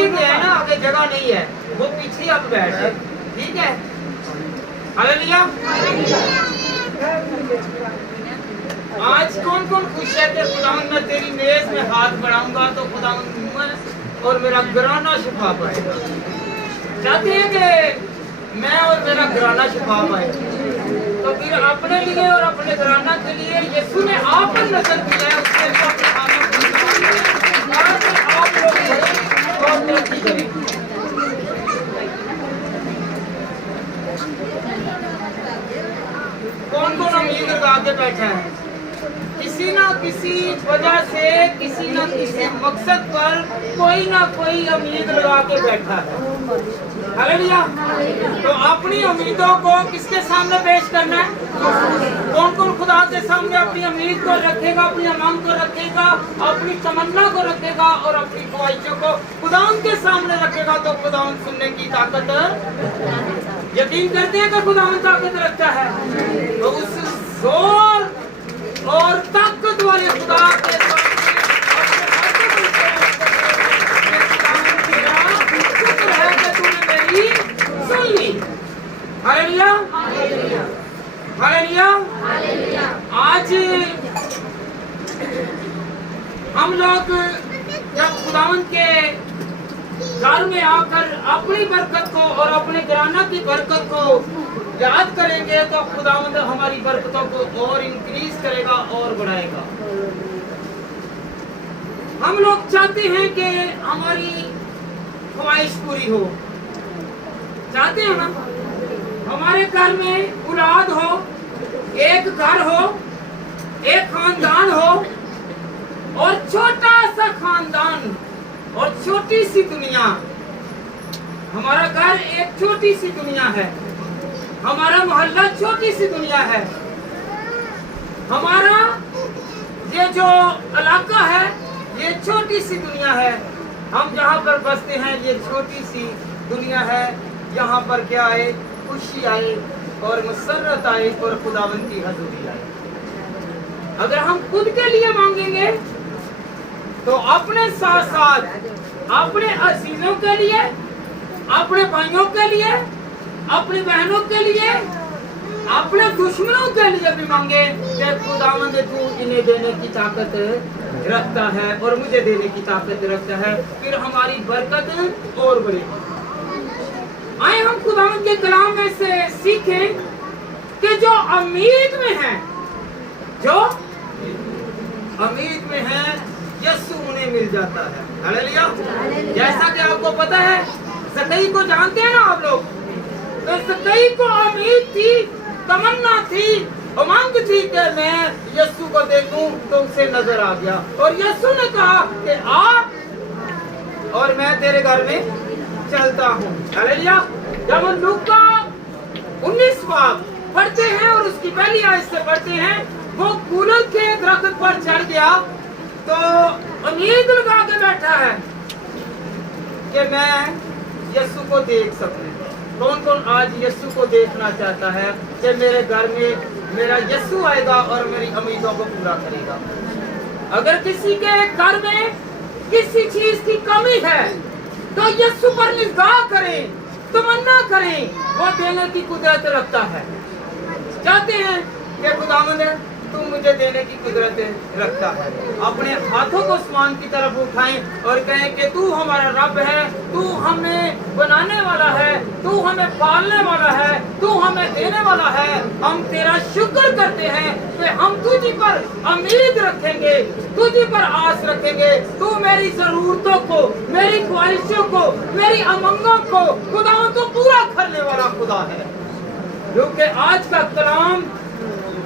आगे गया है ना, आगे जगह नहीं है, वो पीछे अब बैठे, ठीक है। हालेलुया। आज कौन कौन खुश है कि खुदावंद मैं तेरी मेज में हाथ बढ़ाऊंगा तो खुदावंद और मेरा घराना शिफा पाएगा। चाहते हैं कि मैं और मेरा घराना शिफा पाए, तो फिर अपने लिए और अपने घराना के लिए यीशु ने आप पर नजर किया है, उसके आप लोग बड़े और तरक्की करें। कौन कौन उम्मीद लगा के बैठा है? किसी ना किसी वजह से, किसी ना किसी मकसद पर कोई ना कोई उम्मीद लगा के बैठा है। हालेलुया। तो अपनी उम्मीदों को किसके सामने पेश करना है? कौन कौन खुदा के सामने अपनी उम्मीद को रखेगा, अपनी मांग को रखेगा, अपनी तमन्ना को रखेगा और अपनी ख्वाहिशों को खुदा के सामने रखेगा, तो खुदा सुनने की ताकत, यकीन करते हैं कि खुदा ताकत रखता है, तो उस जोर और ताकत वाले खुदा के शुक्र है कि तूने मेरी सुन ली। Hallelujah, hallelujah. आज हम लोग जब खुदावंत के घर में आकर अपनी बरकत को और अपने घराना की बरकत को याद करेंगे, तो खुदावंद हमारी बरकतों को और इंक्रीज करेगा और बढ़ाएगा। हम लोग चाहते हैं कि हमारी ख्वाहिश पूरी हो, चाहते हैं ना, हमारे घर में औलाद हो, एक घर हो, एक खानदान हो, और छोटा सा खानदान और छोटी सी दुनिया। हमारा घर एक छोटी सी दुनिया है, हमारा मोहल्ला छोटी सी दुनिया है, हमारा ये जो इलाका है ये छोटी सी दुनिया है, हम जहाँ पर बसते हैं ये छोटी सी दुनिया है। यहाँ पर क्या आए? खुशी आए और मसरत आए और खुदावंद की हजूरी आए। अगर हम खुद के लिए मांगेंगे तो अपने साथ साथ अपने अजीजों के लिए, अपने भाइयों के लिए, अपनी बहनों के लिए, अपने दुश्मनों के लिए भी मांगे कि खुदावंद तू इन्हें देने की ताकत रखता है और मुझे देने की ताकत रखता है, फिर हमारी बरकत और बढ़ेगी। आए हम खुदावंद के कलाम में से सीखें कि जो उम्मीद में है, जो उम्मीद में है, यीशु उन्हें मिल जाता है। हालेलुया। जैसा कि आपको पता है, ज़कई को जानते हैं ना आप लोग, तो ज़कई को उम्मीद थी, तमन्ना थी, उमंग थी कि मैं यीशु को देखूं, तो उसे नजर आ गया और यीशु ने कहा कि आ और मैं तेरे घर में चलता हूँ। हालेलुया। जब हम लूका 19 बाब पढ़ते हैं और उसकी पहली आयत से पढ़ते हैं, वो कूलर के दरख्त पर चढ़ गया तो उम्मीद लगा के बैठा है कि मैं यीशु को देख सकूं। कौन कौन आज यीशु को देखना चाहता है कि मेरे घर में मेरा यीशु आएगा और मेरी उम्मीदों को पूरा करेगा? अगर किसी के घर में किसी चीज की कमी है तो यीशु पर निगाह करें, तमन्ना करें, वो देने की कुदरत रखता है। चाहते हैं कि खुदावंद तू मुझे देने की कुदरत रखता है। अपने हाथों को आसमान की तरफ उठाएं और कहें कि तू हमारा रब है, तू हमें बनाने वाला है, तू हमें पालने वाला है, तू हमें देने वाला है। हम तेरा शुक्र करते हैं कि हम तुझी पर उम्मीद रखेंगे, तुझी पर आस रखेंगे। तू मेरी जरूरतों को, मेरी ख्वाहिशों को, मेरी उमंगों को खुदावंद को पूरा करने वाला खुदा है। क्योंकि आज का कलाम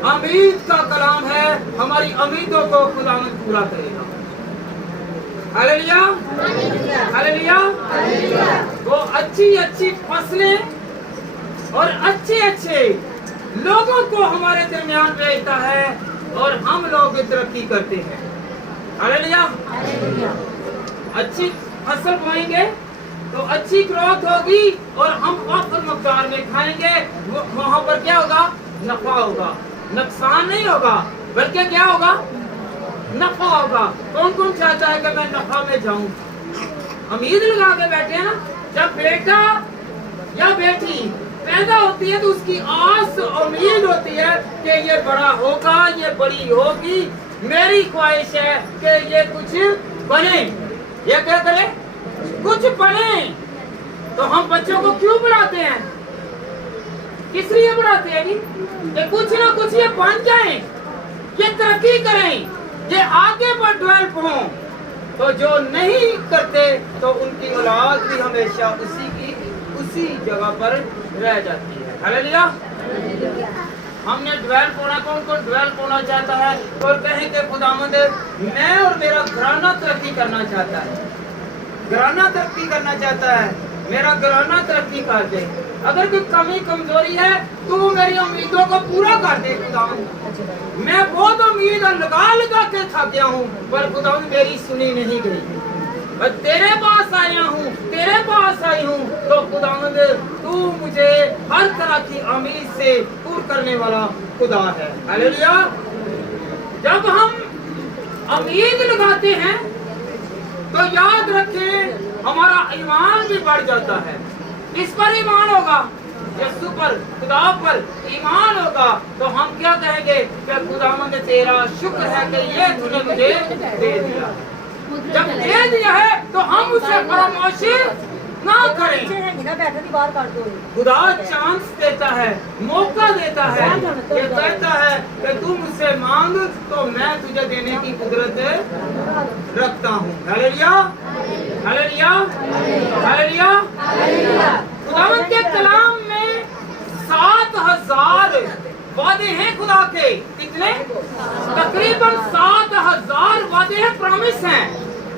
उम्मीद का कलाम है, हमारी उम्मीदों को खुदावंद पूरा करेगा। Hallelujah, hallelujah. वो अच्छी अच्छी फसलें और अच्छे अच्छे लोगों को हमारे दरमियान भेजता है और हम लोग तरक्की करते हैं। हालेलुया। अच्छी फसल बोएंगे तो अच्छी ग्रोथ होगी और हम वाफर मकदार में खाएंगे। वहां पर क्या होगा? नफा होगा, नुकसान नहीं होगा, बल्कि क्या होगा? नफा होगा। कौन कौन चाहता है कि मैं नफा में जाऊं? उम्मीद लगा के बैठे हैं ना। जब बेटा या बेटी पैदा होती है तो उसकी आस उम्मीद होती है कि ये बड़ा होगा, ये बड़ी होगी, मेरी ख्वाहिश है कि ये कुछ बने। ये क्या करे? कुछ बने। तो हम बच्चों को क्यों पढ़ाते हैं? किस लिए पढ़ाते हैं जी? कि कुछ ना कुछ ये बन जाएं, ये तरक्की करें, ये आगे पर डेवलप हों। तो जो नहीं करते तो उनकी औलाद भी हमेशा उसी जगह पर रह जाती है। हालेलुया। हमने डेवलप होना, कौन डेवलप होना चाहता है और कहें कि खुदावंद मैं और मेरा घराना तरक्की करना चाहता है, घराना तरक्की करना चाहता है, मेरा घराना तरक्की कर दे। अगर कोई कमी कमजोरी है तो वो मेरी उम्मीदों को पूरा कर दे खुदावंद। मैं बहुत उम्मीद लगा के थक गया हूँ, पर खुदावंद मेरी सुनी नहीं गई। मैं तेरे पास आया हूँ, तेरे पास आई हूँ, तो खुदावंद तू मुझे हर तरह की उम्मीद से पूर्ण करने वाला खुदा है। हालेलुया। जब हम उम्मीद लगाते हैं तो याद रखें हमारा ईमान भी बढ़ जाता है। इस पर ईमान होगा, यीशु पर, खुदा पर ईमान होगा, तो हम क्या कहेंगे कि खुदावंद तेरा शुक्र है कि ये तूने मुझे दे दिया। जब दे दिया है तो हम उससे फरामोशी ना करें। खुदा चांस देता है, मौका देता है, ये कहता है कि तू मुझसे मांग तो मैं तुझे देने की कुदरत रखता हूँ। Hallelujah, hallelujah, hallelujah. खुदावंद के कलाम में 7000 वादे हैं खुदा के। कितने? तकरीबन 7000 वादे हैं, प्रॉमिस हैं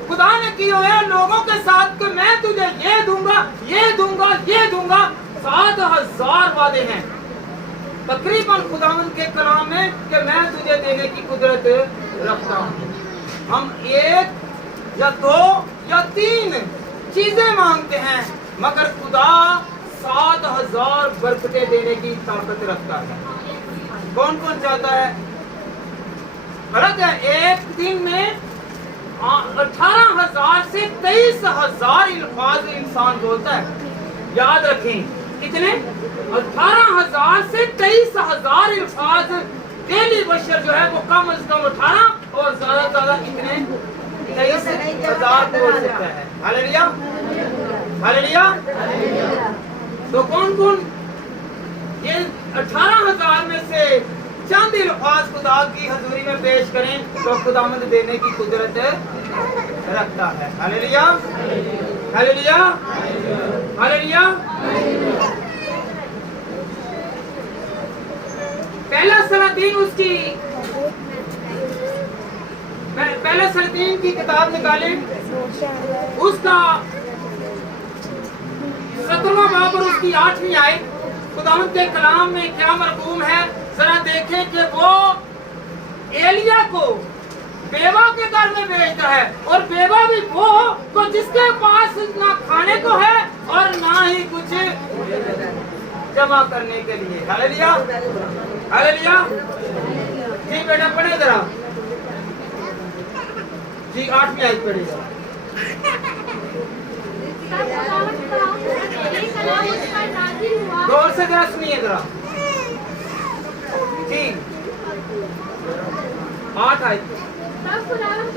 खुदा ने किए हुए लोगों के साथ कि मैं तुझे ये दूंगा, ये दूंगा, ये दूंगा। 7000 वादे हैं तकरीबन खुदावंद के कलाम में कि मैं तुझे देने की कुदरत रखता हूँ। हम 1 या 2 या 3 चीजें मांगते हैं, मगर खुदा 7000 बरकतें देने की ताकत रखता है। कौन कौन चाहता है? गलत है। एक दिन में 18,000 से 23,000 अल्फाज इंसान बोलता है। याद रखें, कितने? 18,000 से 23,000 अल्फाज डेली बशर जो है वो कम से कम 18 और ज्यादा से ज्यादा कितने? 23,000 बोल सकता है। Hallelujah, hallelujah. तो कौन कौन ये 18,000 में से चंद अल्फाज खुदा की हजूरी में पेश करें तो खुदावंद देने की कुदरत रखता है। Hallelujah, hallelujah, hallelujah. पहला सलातीन उसकी पहले सलातीन की किताब निकालें, उसका 17वां बाब और उसकी 8वीं आयत। खुदावंद के कलाम में क्या मरकूम है, जरा देखें कि वो एलिया को बेवा के घर में भेजता है, और बेवा भी वो तो जिसके पास ना खाने को है और ना ही कुछ जमा करने के लिए। Hallelujah, hallelujah. जी बेटा पढ़े जरा जी, 8वीं आयत पढ़िएगा। गौर से जरा सुनिए जरा जी, 8 आयत। तब खुदावंद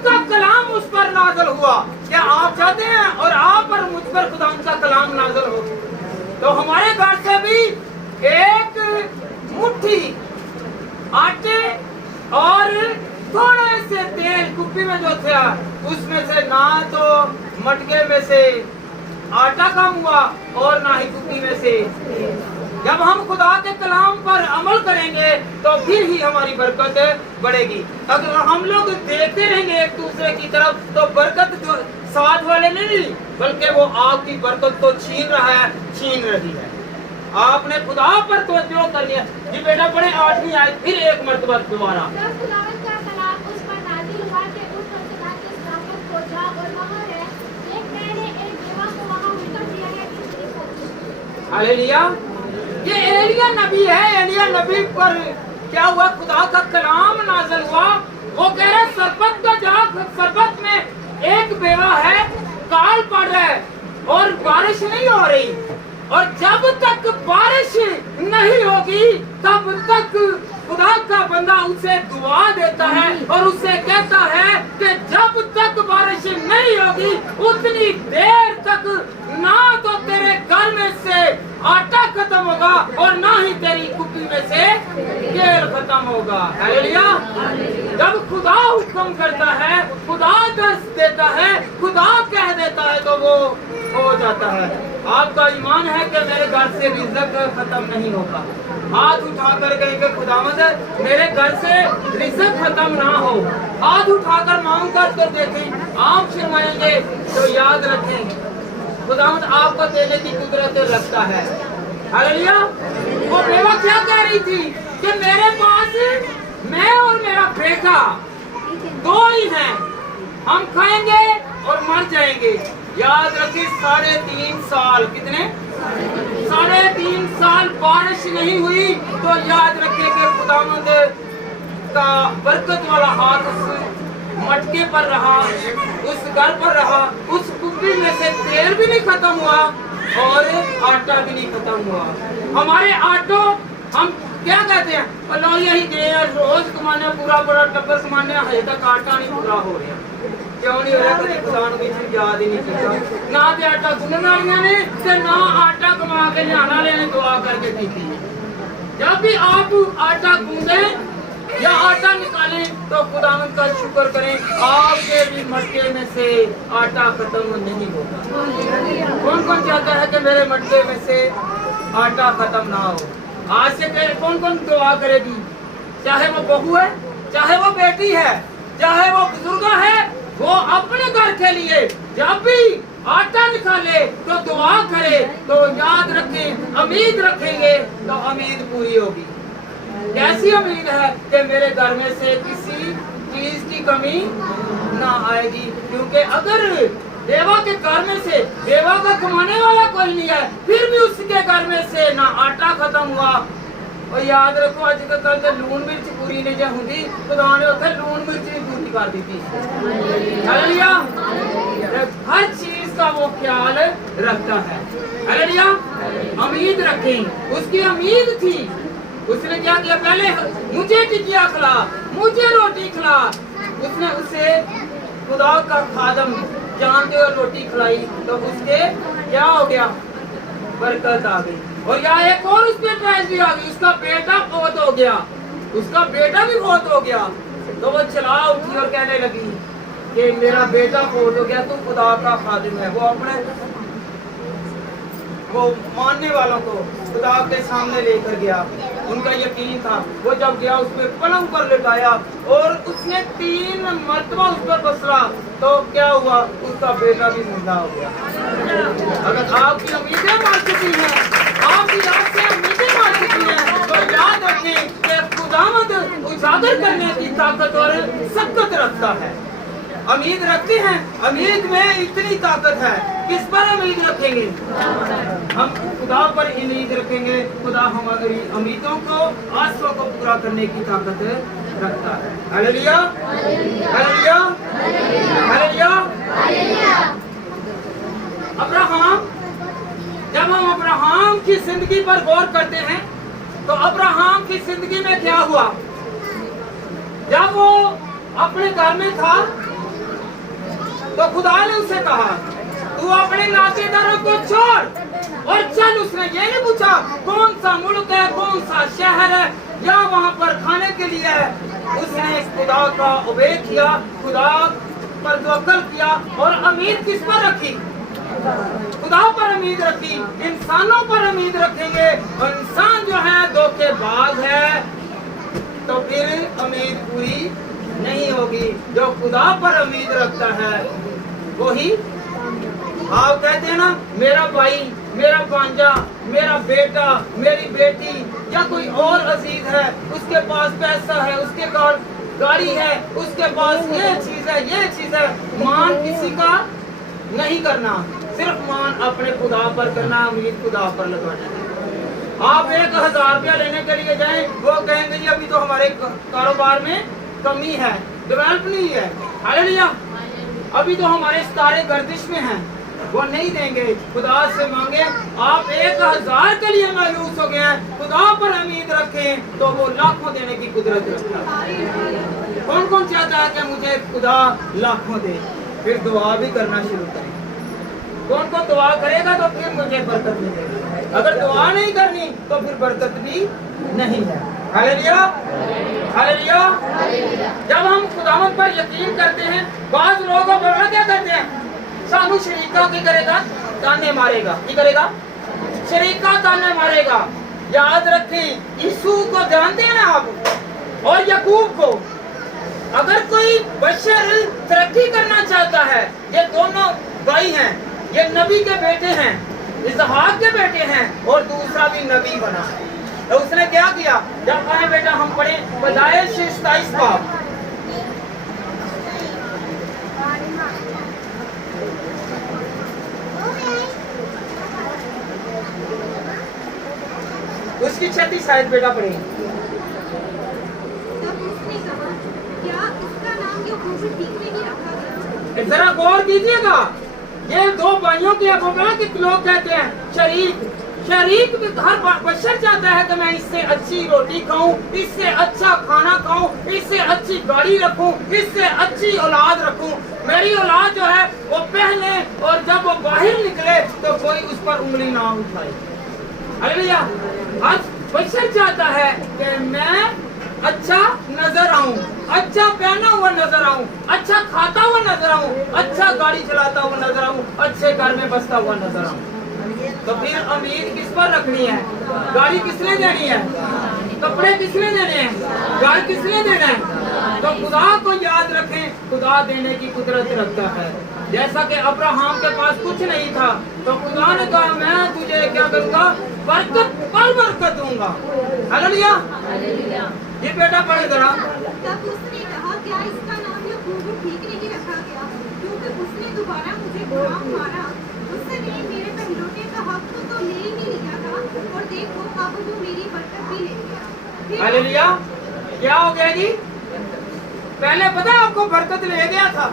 का कलाम उस पर नाज़िल हुआ। क्या आप चाहते हैं और आप पर मुझ पर खुदावंद का कलाम नाज़िल हो? तो हमारे घर से भी एक मुट्ठी आटे और थोड़े से तेल कुप्पी में जो था, उसमें से ना तो मटके में से आटा कम हुआ और ना ही कुप्पी में से। जब हम खुदा के कलाम पर अमल करेंगे तो फिर ही हमारी बरकत बढ़ेगी। अगर हम लोग देखते रहेंगे एक दूसरे की तरफ तो बरकत जो साथ वाले नहीं, बल्कि वो आपकी बरकत तो छीन रहा है, छीन रही है। आपने खुदा पर तवज्जो कर लिया। जी बेटा पढ़े 8वीं आयत फिर एक मर्तबा दोबारा। हालेलुया। ये एलिया नबी है। एलिया नबी पर क्या हुआ? खुदा का कलाम नाज़िल हुआ वो कह रहे सरबत का जाग, सरबत में एक बेवा है, काल पड़ रहा है और बारिश नहीं हो रही, और जब तक बारिश नहीं होगी तब तक खुदा का बंदा उसे दुआ देता है और उसे कहता है कि जब तक बारिश नहीं होगी उतनी देर तक ना तो तेरे घर में से आटा खत्म होगा और ना ही तेरी कुप्पी में से तेल खत्म होगा। हालेलुया। जब खुदा हुक्म करता है, खुदा दर्श देता है, खुदा कह देता है तो वो हो जाता है। आपका ईमान है कि मेरे घर से रिज़्क खत्म नहीं होगा। हाथ उठाकर कहेंगे खुदावंद मेरे घर से रिज़्क खत्म ना हो। हाथ उठाकर मांग कर देखें, आप शर्माएंगे तो याद रखें खुदावंद आपको देने की कुदरत रखता है। हालेलुया। वो बेवा क्या कह रही थी कि मेरे पास मैं और मेरा बेटा दो ही हैं, हम खाएंगे और मर जाएंगे। याद रखिए 3.5 साल, कितने 3.5 साल बारिश नहीं हुई तो याद रखिए कि खुदावंद का बरकत वाला हाथ उस मटके पर रहा, उस घर पर रहा, उस कुप्पी में से तेल भी नहीं खत्म हुआ और आटा भी नहीं खत्म हुआ। हमारे आटो हम क्या कहते हैं, लो यही गए रोज कमाने पूरा बड़ा टब्बर कमाने, हजे तक आटा नहीं पूरा हो रहा। क्यों नहीं हो रहा? कभी खुदा नूं भी याद ही नहीं किया। ना ते आटा गुनन वालियां ने ते ना आटा कमा के लियाण वालियां ने दुआ करके कीती। जब भी आप आटा गूंदे या आटा निकालें तो खुदावंद का शुक्र करें, आपके भी मटके में से आटा खत्म नहीं होगा। कौन कौन चाहता है कि मेरे मटके में से आटा खत्म ना हो? आज से पहले कौन कौन दुआ करेगी? चाहे वो बहू है, चाहे वो बेटी है, चाहे वो बुजुर्ग है, वो अपने घर के लिए जब भी आटा निकाले तो दुआ करे तो याद रखें, उम्मीद रखेंगे तो उम्मीद पूरी होगी। कैसी उम्मीद है कि मेरे घर में से किसी चीज की कमी ना आएगी, क्योंकि अगर देवा के घर में से देवा का कमाने वाला कोई नहीं है फिर भी उसके घर में से ना आटा खत्म हुआ। और याद रखो अज कल तो लून मिर्च पूरी नहीं जो होंगी, खुदा ने उत्थे लून मिर्च भी पूरी कर दी थी। हालेलुया। हर चीज का वो ख्याल रखता है। हालेलुया। उम्मीद रखें, उसकी उम्मीद थी। उसने क्या किया? पहले मुझे टिकिया खिला, मुझे रोटी खिला। उसने उसे खुदा का खादम जानते और रोटी खिलाई तो उसके क्या हो गया? बरकत आ गई। और यहाँ एक और उस पर ट्रेजेडी आ गई, उसका बेटा फौत हो गया, उसका बेटा भी फौत हो गया। तो वो चला उठी और कहने लगी कि मेरा बेटा फौत हो गया, तू खुदा का खादिम है। वो अपने वो मानने वालों को खुदा के सामने लेकर गया, उनका यकीन था। वो जब गया उसमें पलंग पर लिटाया और उसने 3 मरतबा उस पर बसरा तो क्या हुआ? उसका बेटा भी जिंदा हो गया। अगर आपकी उम्मीदें मर चुकी हैं, आपकी आपसे उम्मीदें मर चुकी हैं तो याद रखें कि खुदावंद उजागर करने की ताकत और सख्त रखता है। उम्मीद रखते हैं, उम्मीद में इतनी ताकत है। किस पर उम्मीद रखेंगे? हम खुदा पर उम्मीद रखेंगे। खुदा हमारी उम्मीदों को, आशाओं को पूरा करने की ताकत रखता है। हालेलुया। हालेलुया। हालेलुया। अब्राहम, जब हम अब्राहम की जिंदगी पर गौर करते हैं तो अब्राहम की जिंदगी में क्या हुआ? जब वो अपने घर में था तो खुदा ने उसे कहा तू अपने नातेदारों को छोड़ और चल। उसने ये नहीं पूछा कौन सा मुल्क है, कौन सा शहर है या वहां पर खाने के लिए है। उसने खुदा का उबेद किया, खुदा पर तवक्कुल किया और उम्मीद किस पर रखी? खुदा पर उम्मीद रखी। इंसानों पर उम्मीद रखेंगे और इंसान जो है धोखेबाज है तो फिर उम्मीद पूरी नहीं होगी। जो खुदा पर उम्मीद रखता है वही, आप कहते हैं ना मेरा भाई, मेरा भांजा, मेरा बेटा, मेरी बेटी या कोई और अजीज है, उसके पास पैसा है, उसके पास गाड़ी है, उसके पास ये चीज है, ये चीज है। मान किसी का नहीं करना, सिर्फ मान अपने खुदा पर करना, उम्मीद खुदा पर लगाना है। आप 1000 रुपया लेने के लिए जाएं, वो कहेंगे जी अभी तो हमारे कारोबार में कमी है, डेवलप नहीं है। हालेलुया। अभी तो हमारे सितारे गर्दिश में हैं, वो नहीं देंगे। खुदा से मांगे, आप 1000 के लिए मायूस हो गए हैं, खुदा पर उम्मीद रखें तो वो लाखों देने की कुदरत रखता है। कौन कौन चाहता है कि मुझे खुदा लाखों दे? फिर दुआ भी करना शुरू करें। कौन कौन दुआ करेगा तो फिर मुझे बरकत मिलेगी। अगर दुआ नहीं करनी तो फिर बरकत भी नहीं है। Hallelujah, hallelujah. जब हम खुदावंद पर यकीन करते हैं, बाज लोगों पर क्या करते हैं, सानू शरीका की करेगा, ताने मारेगा। की करेगा? शरीका ताने मारेगा। याद रखें, यीशु को जानते हैं ना आप, और याकूब को। अगर कोई बशर तरक्की करना चाहता है, ये दोनों भाई हैं, ये नबी के बेटे हैं, इसहाक के बेटे हैं, और दूसरा भी नबी बना है। तो उसने क्या किया? जब आए बेटा हम पढ़े पैदाइश 27 बाब, उसकी 36 शायद बेटा पढ़े। जरा गौर कीजिएगा, ये दो भाइयों की कि लोग कहते हैं शरीक। शरीक भी हर बशर चाहता है कि मैं इससे अच्छी रोटी खाऊं, इससे अच्छा खाना खाऊं, इससे अच्छी गाड़ी रखूं, इससे अच्छी औलाद रखूं। मेरी औलाद जो है वो पहले, और जब वो बाहर निकले तो कोई उस पर उंगली ना उठाए। हालेलुया। आज बशर चाहता है कि मैं अच्छा नजर आऊं, अच्छा पहना हुआ नजर आऊं, अच्छा खाता हुआ नजर आऊं, अच्छा गाड़ी चलाता हुआ नजर आऊं, अच्छे घर में बसता हुआ नजर आऊं। तो फिर उम्मीद किस पर रखनी है? गाड़ी किसने देनी है? कपड़े किसने देने हैं? घर किसने देना है? तो खुदा को याद रखें, खुदा देने की कुदरत रखता है। जैसा कि अब्राहम के पास कुछ नहीं था, तो खुदा ने कहा मैं तुझे क्या करूंगा? बरकत पर बरकत दूंगा। हालेलुया। ये बेटा पढ़े जरा। तब उसने कहा, क्या इसका नाम याकूब ठीक नहीं रखा गया, क्योंकि उसने दोबारा मुझे गुलाम मारा। उसने मेरे पहलौठे का हक तो ले ही नहीं लिया था, और देखो अब वो मेरी बरकत भी ले गया। हालेलुया। क्या हो गया जी? पहले पता है आपको, बरकत ले गया था।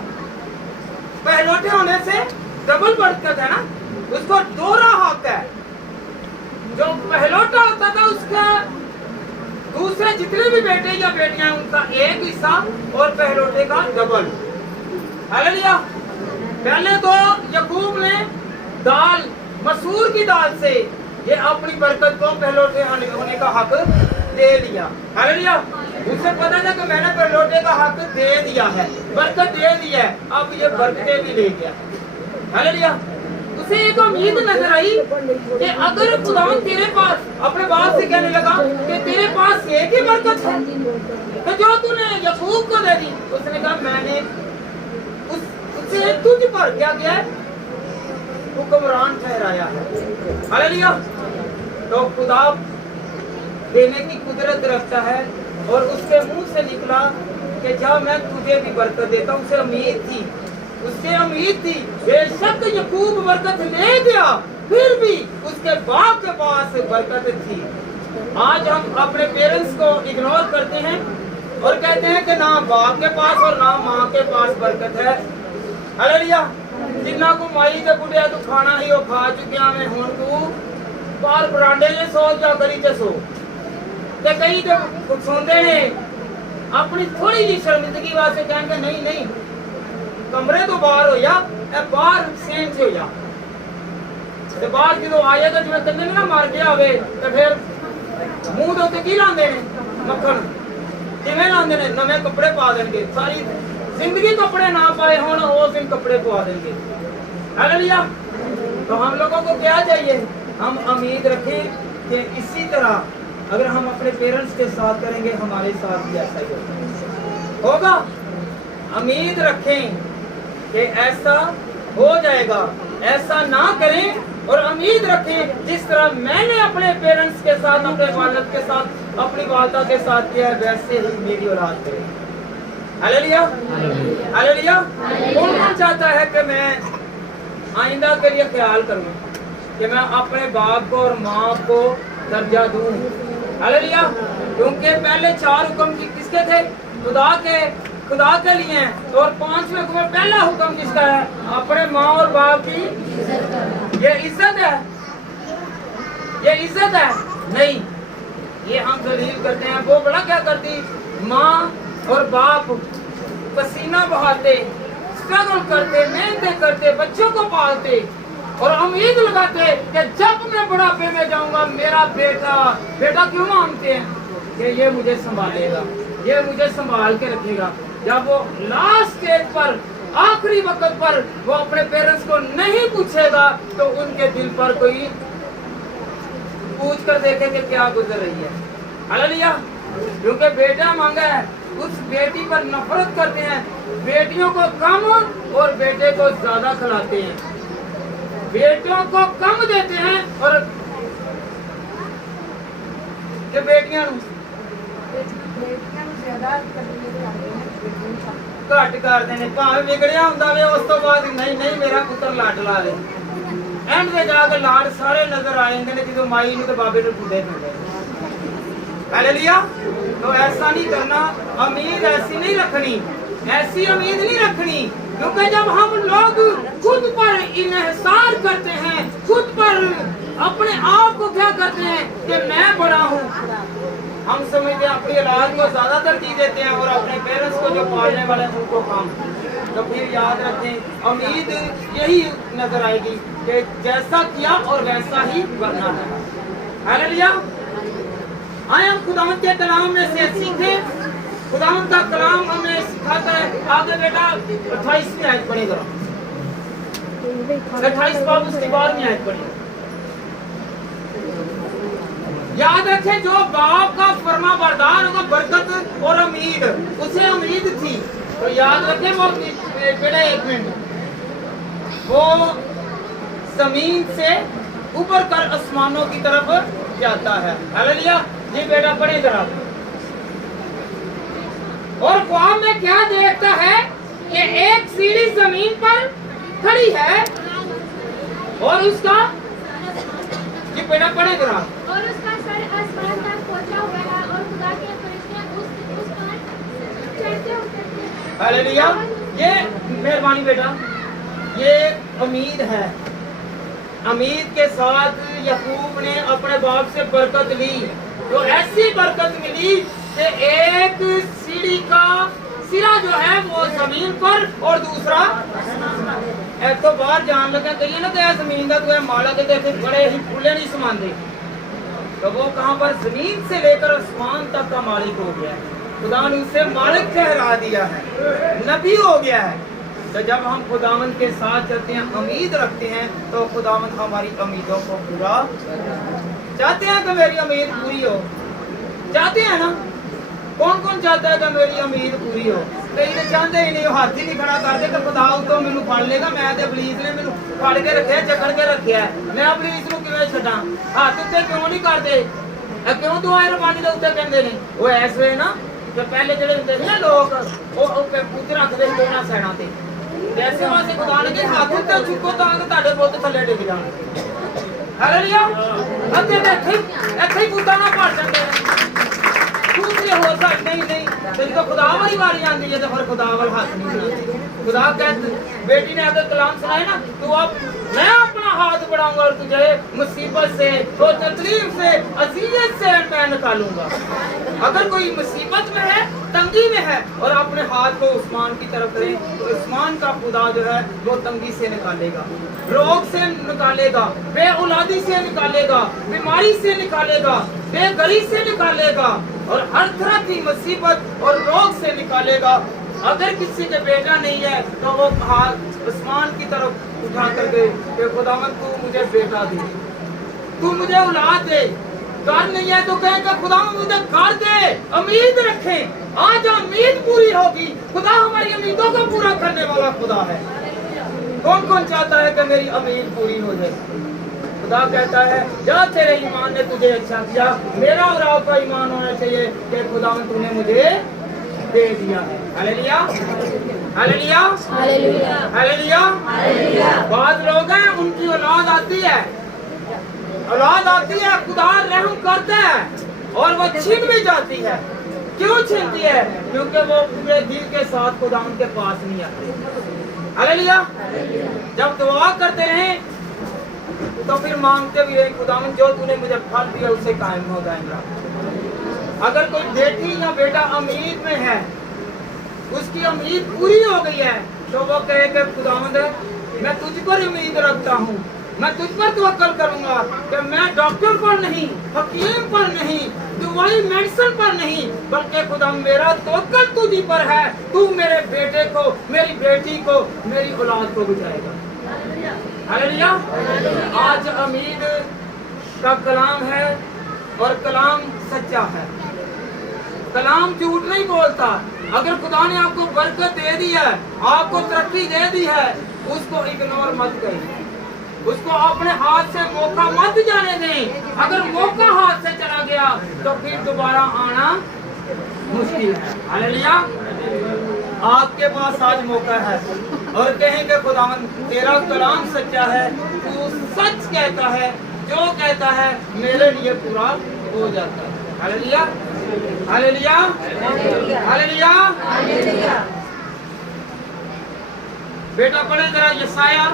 पहलौठे होने से डबल बरकत है ना, उसको दोहरा हक है। जो पहलौठा होता था उसका दूसरे जितने भी बेटे या बेटियां उनका एक हिस्सा, और पहलौठे का डबल। हालेलुया। पहले तो याकूब ने दाल, मसूर की दाल से ये अपनी बरकत को पहलौठे होने का हक दे लिया। हालेलुया। उसे पता था कि मैंने पहलौठे का हक दे दिया है, बरकत दे दी है, अब ये बरकतें भी ले गया। हालेलुया। उसे एक उम्मीद नजर आई कि अगर खुदावन तेरे पास, अपने बाप से कहने लगा कि तेरे पास एक ही बरकत है, तो जो तूने याकूब को दे दी, उसने कहा मैंने उसे तुझ पर क्या किया है? हुक्मरान ठहराया है। हालेलुया। तो खुदा देने की कुदरत रखता है, और उसके मुंह से निकला कि जा मैं तुझे भी बरकत देता हूं। उसे उम्मीद थी, उससे उम्मीद थी। बेशक याकूब बरकत ले गया, फिर भी उसके बाप के पास बरकत थी। आज हम अपने पेरेंट्स को इग्नोर करते हैं और कहते हैं कि ना बाप के पास और ना माँ के पास बरकत है। हालेलुया। जिन्ना को माई के बुढ़िया तू खाना ही वो खा चुकिया मैं हुण तू बाहर बरांडे में सो या गली च सो। ते कई तो सोंदे ने अपनी थोड़ी जी शर्मिंदगी वास्ते कहेंगे नहीं नहीं कमरे तो बाहर हो जा, बाहर सेम से हो जा। ते बाहर जो आएगा जिवें कन्ने ना मार गया होवे ते फिर मुंह दे उत्ते की लांदे ने? मक्खन जिवें लांदे ने, नवे कपड़े पा देंगे। सारी जिंदगी कपड़े ना पाए हों उस दिन कपड़े पवा देंगे। हालेलुया। तो हम लोगों को क्या चाहिए? हम उम्मीद रखें कि इसी तरह अगर हम अपने पेरेंट्स के साथ करेंगे, हमारे साथ भी ऐसा ही होगा। उम्मीद रखें कि ऐसा हो जाएगा, ऐसा ना करें। और उम्मीद रखें जिस तरह मैंने अपने पेरेंट्स के साथ, अपने वालिद के साथ, अपनी वालिदा के साथ किया, वैसे ही मेरी औलाद करे। हालेलुया। हालेलुया। कौन चाहता है कि मैं आइंदा के लिए ख्याल करूं कि मैं अपने बाप को और माँ को दर्जा दूं? हालेलुया। क्योंकि पहले 4 हुक्म किसके थे? खुदा के, खुदा के लिए हैं। और 5वें हुक्म में पहला हुक्म किसका है? अपने माँ और बाप की ये इज्जत है, ये इज्जत है नहीं। ये हम दलील करते हैं, वो बड़ा क्या करती, माँ और बाप पसीना बहाते, स्ट्रगल करते, मेहनत करते, बच्चों को पालते और उम्मीद लगाते कि जब मैं बुढ़ापे में जाऊंगा मेरा बेटा क्यों मांगते हैं कि ये मुझे संभालेगा, ये मुझे संभाल के रखेगा। जब वो लास्ट स्टेज पर आखिरी वक्त पर वो अपने पेरेंट्स को नहीं पूछेगा तो उनके दिल पर कोई पूछ कर देखे कि क्या गुजर रही है। हालेलुया। क्योंकि बेटा मांगा है, उस बेटी पर नफरत करते हैं, बेटियों को कम और बेटे को ज्यादा खिलाते हैं, बेटियों को कम देते हैं और ये बेटियां घट कर देने भावें बिगड़िया हुंदा वे उस तो बाद नहीं मेरा पुत्र लाडला वे एंड में जाकर लाड सारे नजर आ जाते हैं जो माई नूं ते बाबे नूं टुंडे टुंडे। हालेलुया। तो ऐसा नहीं करना, उम्मीद ऐसी नहीं रखनी, ऐसी उम्मीद नहीं रखनी। क्योंकि जब हम लोग खुद पर इन्हिसार करते हैं, खुद पर अपने आप को क्या करते हैं कि मैं बड़ा हूँ, हम समझते हैं अपनी औलाद को ज्यादा तरजीह देते हैं और अपने पेरेंट्स को जो पालने वाले हैं उनको कम। तो फिर याद रखें, उम्मीद यही नजर आएगी कि जैसा किया और वैसा ही बनना है। हालेलुया। आए हम खुदावंद के कलाम में से सीखें। खुदावंद का कलाम हमें सिखाता है। आगे बेटा 28वीं आयत पढ़े करो, 28 बाब उसकी 12वीं आयत पढ़े। याद रखें, जो बाप का फरमा बरदार होगा बरकत और उम्मीद, उसे उम्मीद थी। तो याद रखें वो बेटा एक मिनट, वो जमीन से ऊपर कर आसमानों की तरफ जाता है। हालेलुया। जी बेटा पढ़े जरा। और ख्वाब में क्या देखता है कि एक सीढ़ी जमीन पर खड़ी है और उसका, जी बेटा पढ़े जरा। और उसका सर आसमान तक पहुंचा हुआ है और खुदा के फरिश्ते उस पर चढ़ते उतरते हैं। हालेलुया। ये मेहरबानी बेटा, ये उम्मीद है। उम्मीद के साथ याकूब ने अपने बाप से बरकत ली, तो ऐसी बरकत मिली कि एक सीढ़ी का सिरा जो है वो जमीन पर और दूसरा एक तो बाहर जान लगा कहिए ना कि जमीन का तो मालक है, बड़े ही फूले नहीं समाते, तो वो कहाँ पर जमीन से लेकर आसमान तक का मालिक हो गया है। खुदा ने उसे मालिक ठहरा दिया है, नबी हो गया है। तो जब हम खुदावंद के साथ चलते हैं, उम्मीद रखते हैं, तो खुदावंद हमारी उम्मीदों को पूरा चाहते हैं कि मेरी उम्मीद पूरी हो। चाहते हैं ना? कौन कौन चाहता है कि मेरी उम्मीद पूरी हो? कई तो चाहते ही नहीं, हाथ ही नहीं खड़ा करते कि खुदा तो मैनू फड़ लेगा, मैं तो अबलीस ने मैनू फड़ के रखे, जकड़ के रखे है, मैं अबलीस नूं किवें छड्डां? हाथ उत्ते क्यों नहीं करते? क्यों दुआएं रबानी दे उत्ते कहंदे ने? वो ऐस वे ना कि पहले जेडे हुंदे सी ना लोग वो पुत्तर रखदे सी दोनां साइडां ते, ऐसे वास्ते खुदा ने कहा हाथ उत्ते चुको तां कि तुहाडे पुत्त थल्ले डिग जाण। हालेलुया। अगे इत्थे ही पुत्तां ना भर जांदे ने, दूसरे हो सकते नहीं। तो जो खुदा वाली बारी आती है तो फिर खुदा वाल हाथ नहीं मिलते। खुदा कहते, बेटी ने अगर कलाम सुनाए ना, तो अब मैं अपना हाथ बढ़ाऊंगा और तुझे मुसीबत से और तकलीफ से अज़ियत से मैं निकालूंगा। अगर कोई मुसीबत में है, तंगी में है और अपने हाथ को उस्मान की तरफ करें, तो उस्मान का खुदा जो है वो तंगी से निकालेगा, रोग से निकालेगा, बेऔलादी से निकालेगा, बीमारी से निकालेगा, बेघरी से निकालेगा और हर तरह की मुसीबत और रोग से निकालेगा। अगर किसी के बेटा नहीं है तो वो हाथ आसमान की तरफ उठा कर दे कि खुदावंद तू मुझे बेटा दे, तू मुझे औलाद दे। घर नहीं है तो कहेगा खुदावंद मुझे घर दे। उम्मीद रखें, आज उम्मीद पूरी होगी। खुदा हमारी उम्मीदों को पूरा करने वाला खुदा है। कौन कौन चाहता है कि मेरी उम्मीद पूरी हो जाए? खुदा कहता है जा तेरे ईमान ने तुझे अच्छा किया, मेरा और आपका ईमान होना चाहिए कि खुदावंद तूने मुझे दे दिया है। Hallelujah, hallelujah, hallelujah, hallelujah, hallelujah. बाद लोग हैं उनकी औलाद आती है, औलाद आती है, खुदा रहम करता है और वो छीन भी जाती है। क्यों छीनती है? क्योंकि वो पूरे दिल के साथ खुदावंद के पास नहीं आते। हालेलुया। जब दुआ करते रहें तो फिर मांगते भी रहे, खुदावंद जो तूने मुझे फल दिया उससे कायम हो जाएगा। अगर कोई बेटी या बेटा उम्मीद में है, उसकी उम्मीद पूरी हो गई है, तो वो कहे कि खुदावंद मैं तुझ पर उम्मीद रखता हूँ, मैं तुझ पर तवक्कल करूंगा कि मैं डॉक्टर पर नहीं, हकीम पर नहीं, दवाई मेडिसिन पर नहीं, बल्कि खुदा मेरा तवक्कल तुझी पर है। तू मेरे बेटे को, मेरी बेटी को, मेरी औलाद को बचाएगा। हालेलुया। आज उम्मीद का कलाम है और कलाम सच्चा है, कलाम झूठ नहीं बोलता। अगर खुदा ने आपको बरकत दे दी है, आपको तरक्की दे दी है, उसको इग्नोर मत करिए, उसको अपने हाथ से मौका मत जाने दें। अगर मौका हाथ से चला गया तो फिर दोबारा आना मुश्किल है। हालेलुया। आपके पास आज मौका है और कहेंगे खुदावंद तेरा कलाम सच्चा है, तू सच कहता है, जो कहता है मेरे लिए पूरा हो जाता है। Hallelujah, hallelujah, hallelujah. बेटा पढ़े जरा यशाया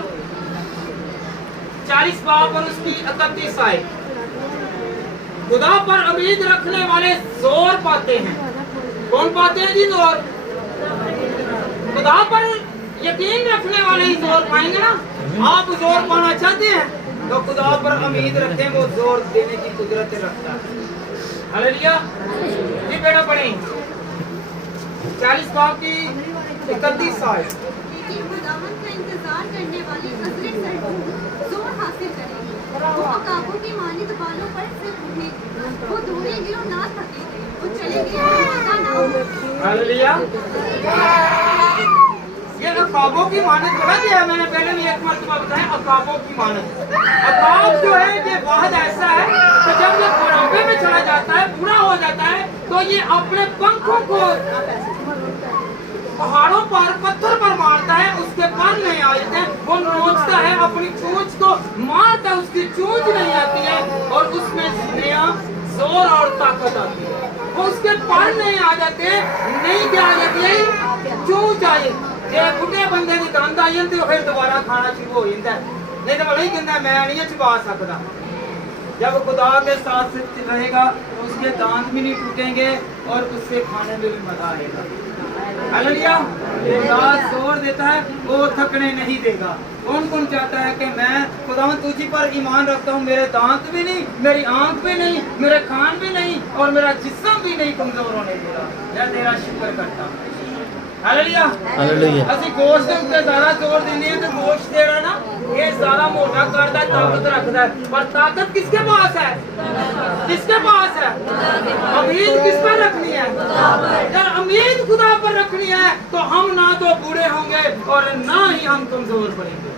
40 बाब और उसकी 31 आयत। खुदा पर उम्मीद रखने वाले जोर पाते हैं। कौन पाते हैं जी जोर? खुदा पर यकीन रखने वाले ही जोर पाएंगे ना। आप जोर पाना चाहते हैं तो खुदा पर उम्मीद रखें, वो जोर देने की कुदरत रखता है। हालेलुया। जी बेटा पढ़ें 40 बाब की 31 आयत। लेकिन खुदावंद का इंतजार करने वाले असली सरजू जोर हासिल करेंगे। वो अकाबों की मानित बालों पर से उठेंगे, वो दौड़ेंगे और ना थकेंगे, वो चलेंगे और थका ना होगा। हालेलुया। ये अकाबों की मानत बता दिया मैंने पहले भी एक मरतबा बताया। अकाबों की मानत, अकाब जो है ये वाहद ऐसा है कि जब ये बुढ़ापे में चला जाता है, बूढ़ा हो जाता है, तो ये अपने पंखों को पहाड़ों पर, पत्थर पर मारता है, उसके पर नहीं आ जाते हैं, वो नोचता है, अपनी चोंच को मारता है, उसकी चोंच नहीं आती है और उसमें नया जोर और ताकत आती है। वो उसके पर नहीं आ जाते, नहीं क्या आ जाती है, चोंच आए। जे बुढ़े बंदे की दंद आई तो फिर दोबारा खाना शुरू हो जाता है, नहीं तो भले ही कहता मैं नहीं छुपा सकता। जब खुदा के साथ रहेगा तो उसके दांत भी नहीं टूटेंगे और उससे खाने में भी मजा आएगा। हालेलुया। खुदा जोर देता है, वो थकने नहीं देगा। कौन कौन चाहता है कि मैं खुदावंद तुझी पर ईमान रखता हूँ, मेरे दांत भी नहीं, मेरी आंख भी नहीं, मेरे कान भी नहीं और मेरा जिस्म भी नहीं कमजोर होने देगा। मैं तेरा शुक्र करता हूँ। Hallelujah, hallelujah. ਅਸੀਂ ਗੋਸ਼ਤ ਦੇ ਉੱਤੇ ਜ਼ਿਆਦਾ ਜ਼ੋਰ ਦਿੰਦੇ ਹਾਂ ਤੇ ਗੋਸ਼ਤ ਜਿਹੜਾ ਨਾ ਇਹ ਜ਼ਿਆਦਾ ਮੋਟਾ ਕਰਦਾ ਹੈ, ਤਾਕਤ ਰੱਖਦਾ है, पर ताकत किसके पास है? किसके पास है? उम्मीद किस पर रखनी है? जब उम्मीद खुदा पर रखनी है तो हम ना तो बूढ़े होंगे और ना ही हम कमजोर पड़ेंगे।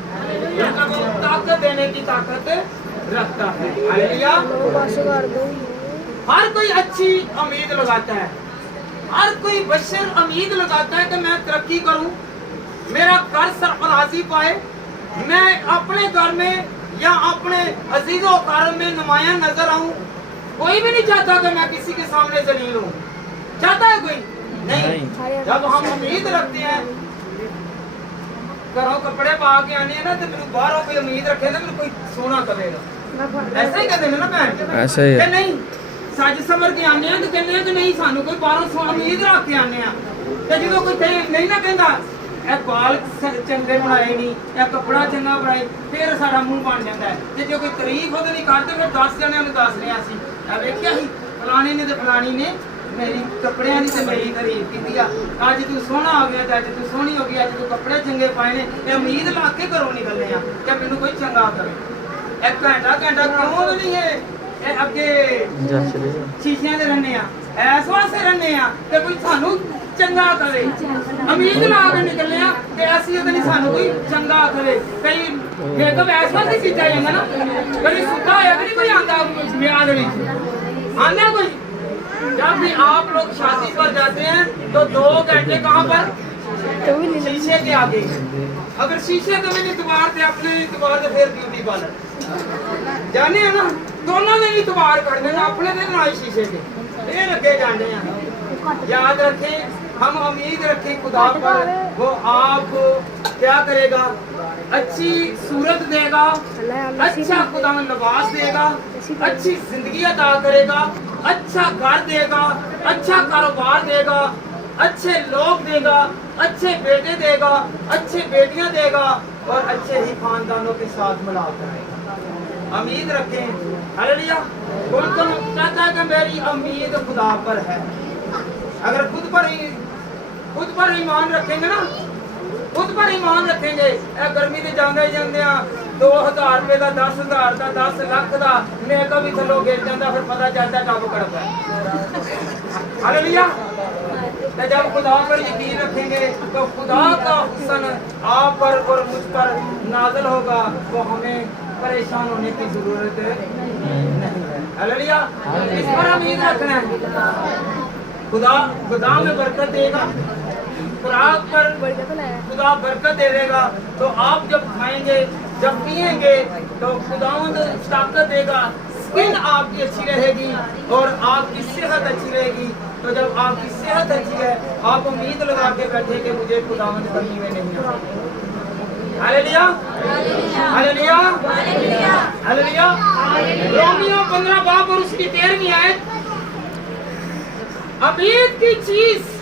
वो ताकत देने की ताकत रखता है। हालेलुया। हर कोई अच्छी उम्मीद लगाता है, हर कोई बशर उम्मीद लगाता है कि मैं तरक्की करूं, मेरा घर सरफराजी पाए, मैं अपने घर में या अपने अजीजों कारम में नुमाया नजर आऊं। कोई भी नहीं चाहता कि मैं किसी के सामने जलील हूं। चाहता है कोई? नहीं। जब हम उम्मीद रखते हैं, घरों कपड़े पा के आने हैं ना तो मेरे बाहरों कोई उम्मीद रखे ना मेरे कोई सोना करेगा, ऐसे ही कहते हैं ना भैन, ऐसे ही है। नहीं सज समर के आने तो कहने कि नहीं सानू कोई बाहरों उम्मीद रख के आने तो जो कोई नहीं ना कहता बाल चंगे बनाए नहीं, कपड़ा चंगा बनाए, फिर सारा मुंह बन जाता है। जो कोई तारीफ वो नहीं करते फिर 10 जने दस लिया वेख्या ही फलाने ने तो फलानी ने मेरी कपड़े की तो मेरी तारीफ की। अज तू सोहना हो गया, अज तू सोहनी हो गई, अज तू कपड़े चंगे पाए ने, ये उम्मीद ला के घरों निकलने क्या मैनू कोई चंगा करे। एक घंटा घंटा क्यों नहीं है अगे शीशियां दे रहने इस वास्ते रहने कि कोई सानू चंगा करे, उम्मीद ला के निकलने कि असली तो नहीं सानू कोई चंगा करे। कई मेकअप इस वास्ते किया जाता ना, कभी सुता है नहीं कोई आता ब्याह आना कोई। जब भी आप लोग शादी पर जाते हैं तो 2 घंटे कहाँ पर? शीशे के आगे। अगर शीशे तो नहीं तुबारते अपने तुबार तो फिर ब्यूटी पार्लर जाने हैं ना, दोनों ने भी तुबार कर देना अपने दिन ना शीशे के ये लगे जाने हैं। याद रखें, हम उम्मीद रखें खुदा पर, वो आप क्या करेगा, अच्छी सूरत देगा, अच्छा खुदा नवाज देगा, अच्छी जिंदगी अता करेगा, अच्छा घर देगा, अच्छा कारोबार देगा, अच्छे लोग देगा, अच्छे बेटे देगा, अच्छे बेटियां देगा और अच्छे ही खानदानों के साथ मिलाप करेगा। उम्मीद रखें। हालेलुया। कौन कौन चाहता है कि मेरी उम्मीद खुदा पर है? अगर खुद पर ईमान रखेंगे ना, खुद पर ईमान रखेंगे, गर्मी के जाते ही जाते 2000 रुपए का, 10,000 का, 10 लाख का मेकअप भी थलो गिर जाता, फिर पता चलता कब कड़प है। हालेलुया। तो जब खुदा पर यकीन रखेंगे तो खुदा का हुस्न आप पर और मुझ पर नाज़िल होगा, वो हमें परेशान होने की जरूरत नहीं है। हालेलुया। इस पर उम्मीद रखना है। खुदा में बरकत देगा, खुराक पर खुदा बरकत दे देगा, तो आप जब खाएंगे, जब पिएंगे तो खुदावंद ताकत देगा, स्किन आपकी अच्छी रहेगी और आपकी सेहत अच्छी रहेगी। तो जब आपकी सेहत अच्छी है, आप उम्मीद लगा के बैठे कि मुझे खुदावंद कमी में नहीं है। Hallelujah, hallelujah, hallelujah. रोमियो 15 बाब और उसकी 13वीं आयत, उम्मीद की चीज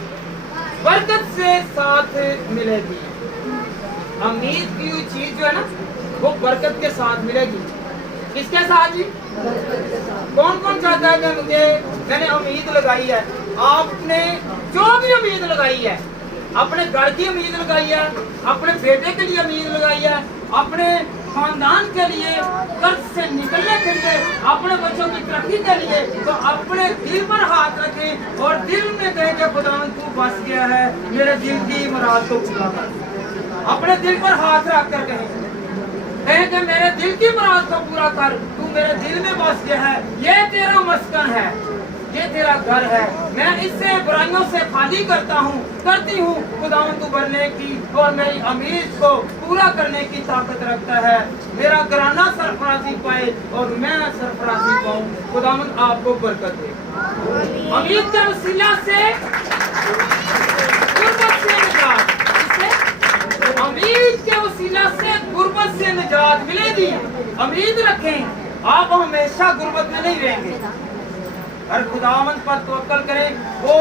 बरकत से साथ मिलेगी। उम्मीद की हुई चीज जो है ना, वो बरकत के साथ मिलेगी। किसके साथ जी? कौन कौन चाहता है कि मैंने उम्मीद लगाई है? आपने जो भी उम्मीद लगाई है, अपने घर की उम्मीद लगाई है, अपने बेटे के लिए उम्मीद लगाई है, अपने खानदान के लिए, कर्ज से निकलने के लिए, अपने बच्चों की तरक्की के लिए, तो अपने दिल पर हाथ रखें और दिल में कहें कि खुदावंद तू बस गया है, मेरे दिल की मुराद को पूरा कर। अपने दिल पर हाथ रख कर कहें कि मेरे दिल की मुराद को पूरा कर, तू मेरे दिल में बस गया है, ये तेरा मस्कन है, ये तेरा घर है, मैं इससे बुराइयों से खाली करती हूँ। खुदावंद तू बनने की और मेरी उम्मीद को पूरा करने की ताकत रखता है। मेरा घराना सरफराजी पाए और मैं सरफराजी पाऊँ। खुदावंद आपको बरकत दे। उम्मीद के वसीला से गुर्बत से निजात, उम्मीद के वसीला से गुर्बत से निजात मिलेगी। उम्मीद रखें, आप हमेशा गुर्बत में नहीं रहेंगे। और खुदावंद पर तवक्कल करें। वो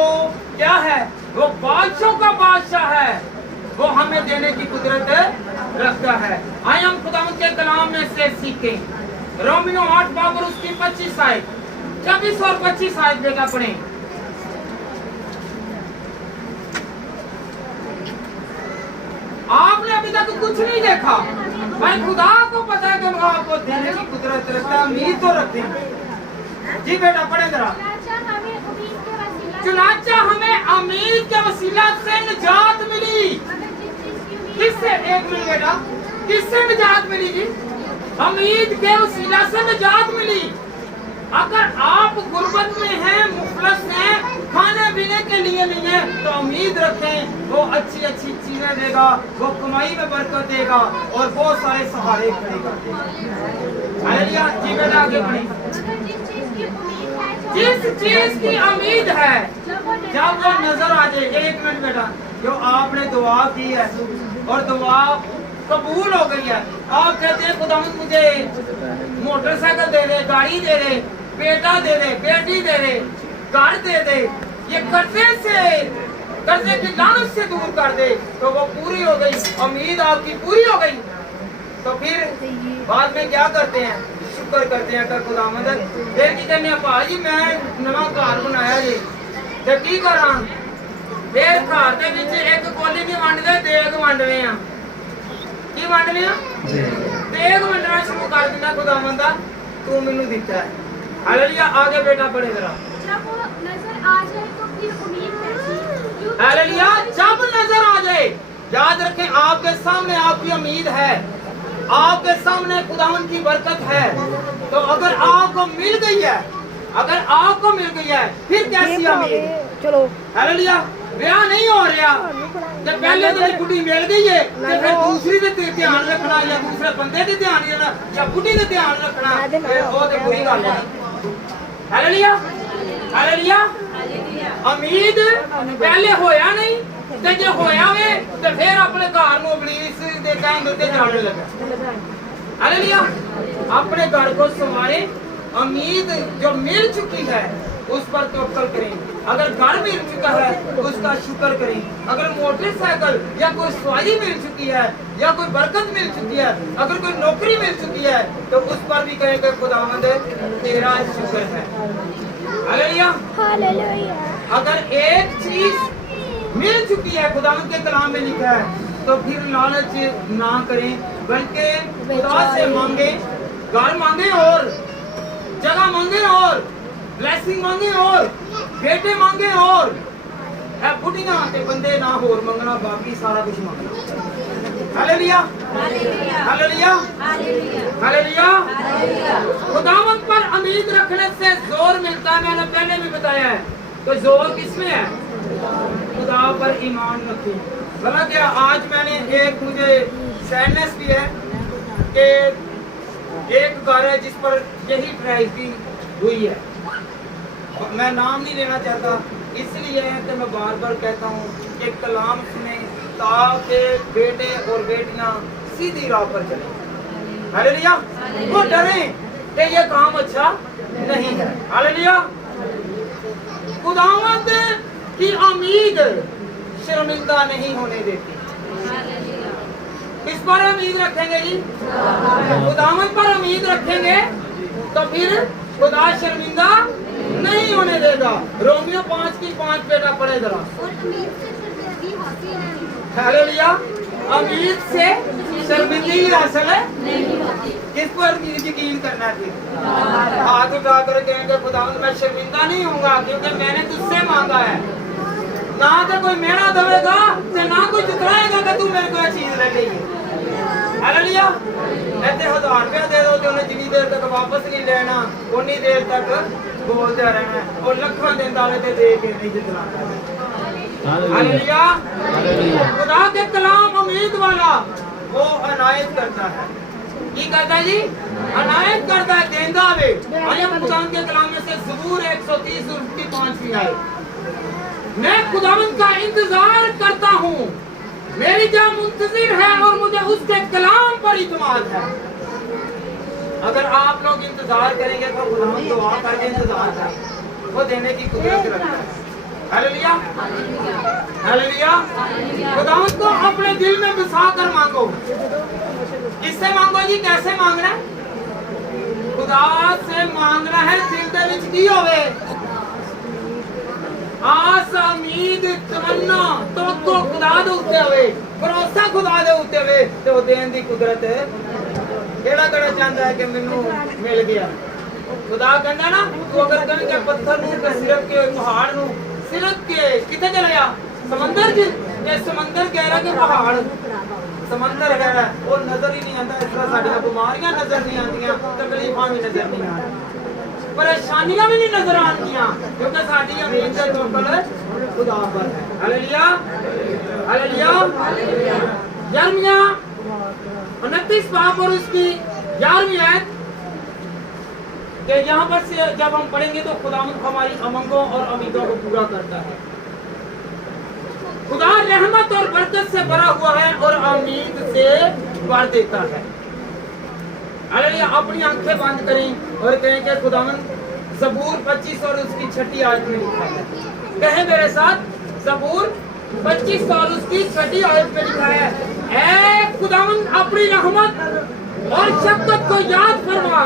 क्या है? वो बादशाहों का बादशाह है, वो हमें देने की कुदरत रखता है। आइए हम खुदावंद के कलाम में से सीखें। रोमियो 8 बाब और उसकी 25 आयत, 24 और 25 आयत बेटा पढ़ें। आपने अभी तक कुछ नहीं देखा, भाई खुदा को पता है कि वो आपको देने की कुदरत रखता है। उम्मीद तो रखें जी बेटा, पढ़े जरा। चुनाचा हमें उम्मीद के वसीला से निजात मिली। किससे? एक मिनट बेटा, किससे निजात मिली जी? उम्मीद के वसीला से निजात मिली। अगर आप गुर्बत में हैं, मुफलस हैं, खाने पीने के लिए नहीं है, तो उम्मीद रखें वो अच्छी अच्छी चीजें देगा, वो कमाई में बरकत देगा और बहुत सारे सहारे खड़े कर देगा। हालेलुया। जी बेटा आगे बढ़ें। जिस चीज की उम्मीद है, जब वो नजर आ जाए। एक मिनट बेटा, जो आपने दुआ की है और दुआ कबूल हो गई है, आप कहते हैं खुदावंद मुझे मोटरसाइकिल दे दे, गाड़ी दे दे, बेटा दे दे, बेटी दे दे, घर दे दे, ये कर्जे की लानत से दूर कर दे, तो वो पूरी हो गई, उम्मीद आपकी पूरी हो गई। तो फिर बाद में क्या करते हैं? शुक्र करते हैं कि खुदा मदद। फिर की कहने भाजी मैं नवा घर बनाया जी, ते की करा? फिर घर के विच एक कोली नहीं वंडदे, देग वंडने आ। की वंडने आ? देग वंडना शुरू कर दिया खुदावंद दा, तू मैनू दिता है। हालेलुया। आगे बेटा पढ़े जरा। जब वो नजर आ जाए तो फिर उम्मीद कैसी? हालेलुया। जब नजर आ जाए, याद रखें आपके सामने आपकी उम्मीद है, आपके सामने खुदावंद की बरकत है। तो अगर आपको मिल गई है, अगर आपको मिल गई है, फिर कैसी उम्मीद? चलो हालेलुया। ब्याह नहीं हो रहा, जब पहले तो बुढ़ी मिल गई है, तो फिर दूसरी पे ध्यान रखना या दूसरे बंदे पे ध्यान देना या बुढ़ी पे ध्यान रखना, फिर वो तो बुरी गल है। Hallelujah, hallelujah. امید پہلے ہویا نہیں تے جے ہویا ہوئے تے پھر اپنے گھر نو ابلیس دے کہن دے جانے لگا ہاللویا اپنے گھر کو سنوارے امید جو مل چکی ہے اس پر توکل کریں اگر گھر مل چکا ہے اس کا شکر کریں اگر موٹر سائیکل یا کوئی سواری مل چکی ہے یا کوئی برکت مل چکی ہے اگر کوئی نوکری مل چکی ہے تو اس پر بھی کہیں کہ خداوند تیرا شکر ہے ہاللویا اگر ایک چیز مل چکی ہے خداوند کے کلام میں لکھا ہے تو پھر لالچ نہ کریں بلکہ خدا سے مانگیں گھر مانگیں اور جگہ مانگیں اور بلیسنگ مانگیں اور بیٹے مانگیں اور بڑھیاں تے بندے نہ ہور منگنا باقی سارا کچھ مانگنا ہاللویا ہاللویا ہاللویا خداوند پر امید رکھنے سے زور ملتا ہے میں نے پہلے بھی بتایا ہے تو زور کس میں ہے خدا پر ایمان رکھیں بھلا کیا آج میں نے ایک مجھے سیڈنس بھی ہے کہ ایک گھر ہے جس پر یہی ٹریجڈی ہوئی ہے میں نام نہیں لینا چاہتا اس لیے کہ میں بار بار کہتا ہوں کہ کلام سنیں تاکہ بیٹے اور بیٹیاں سیدھی راہ پر چلیں ہاللویا وہ ڈریں کہ یہ کام اچھا نہیں ہے ہاللویا خداوند کی امید شرمندہ نہیں ہونے دیتی کس پر امید رکھیں گے جی خداوند پر امید رکھیں گے تو پھر خدا شرمندہ نہیں ہونے دے گا رومیو 5:5 بیٹا پڑھے ذرا ہاللویا امید سے شرمندگی حاصل ہے کس پر یقین کرنا ہے ہاتھ اٹھا کر کہیں گے خداوند میں شرمندہ نہیں ہوں گا کیونکہ میں نے تجھ سے مانگا ہے نہ تو کوئی میرا دے گا نہ کوئی جترائے گا کہ تو میرے کو یہ چیز لے گئی ہاللویا ایسے 1000 روپیہ دے دو تو انہیں جنی دیر تک واپس نہیں لینا انی دیر تک بولتے رہنا ہے اور لکھاں دیندہ رہتے دے کے نہیں جتنا ہاللویا خدا کے کلام امید والا وہ عنایت کرتا ہے کی کرتا ہے جی عنایت کرتا ہے دیندہ وے آئیے خدا کے کلام میں سے زبور 130 اور اس کی 5ویں آیت میں خداوند کا انتظار کرتا ہوں میری جان منتظر ہے اور مجھے اس کے کلام پر اعتماد ہے اگر آپ لوگ انتظار کریں گے تو خداوند دعا کر کے انتظار کریں وہ دینے کی قدرت رکھتا ہے ہاللویا ہاللویا خداوند کو اپنے دل میں بسا کر مانگو کس سے مانگو جی کیسے مانگنا ہے خدا سے مانگنا ہے دل دے وچ کی ہوے آس امید تمنا توقع خدا دے اوتے ہوئے بھروسہ خدا دے اوتے ہوئے تے او دین دی قدرت کیڑا کیڑا چاہندا ہے کہ مینوں مل گیا خدا کہندا نا تو اگر کہیں کہ پتھر نوں تے صرف کے پہاڑ نوں صرف کے کتے چلا گیا سمندر جی تے سمندر کہہ رہا کہ پہاڑ سمندر کہہ رہا ہے اور نظر ہی نہیں آندا اس طرح ساڈیاں بیماریاں نظر نہیں آندیاں تکلیفاں بھی نظر نہیں آندیاں پریشانیاں بھی نہیں نظر آنگیاں کیونکہ ساڈی امید تے توکل خدا پر ہے ہاللویا ہاللویا یرمیا 29 باب اور اس کی 11ویں آیت کہ یہاں پر سے جب ہم پڑھیں گے تو خداوند ہماری امنگوں اور امیدوں کو پورا کرتا ہے خدا رحمت اور برکت سے بھرا ہوا ہے اور امید سے بھر دیتا ہے ہاللویا اپنی آنکھیں بند کریں اور کہیں کہ خداوند زبور 25 اور اس کی 6 آیت میں لکھا ہے کہیں میرے ساتھ زبور 25 اور اس کی 6 آیت میں لکھا ہے اے خداوند اپنی رحمت اور شفقت کو یاد فرما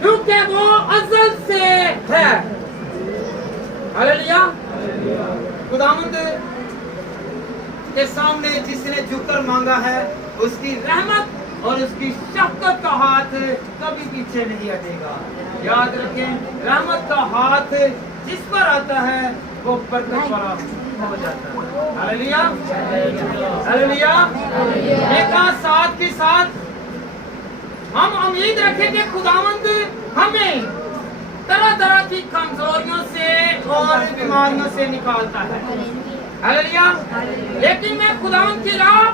کیونکہ وہ ازل سے ہے ہاللویا خداوند کے سامنے جس نے جھک کر مانگا ہے اس کی رحمت اور اس کی شفقت کا ہاتھ کبھی پیچھے نہیں ہٹے گا یاد رکھیں رحمت کا ہاتھ جس پر آتا ہے وہ برکت والا ہو جاتا ہے ہاللویا ہاللویا ایک ساتھ کے ساتھ ہم امید رکھیں کہ خداوند ہمیں طرح طرح کی کمزوریوں سے اور بیماریوں سے نکالتا ہے ہاللویا لیکن میں خداوند کی راہ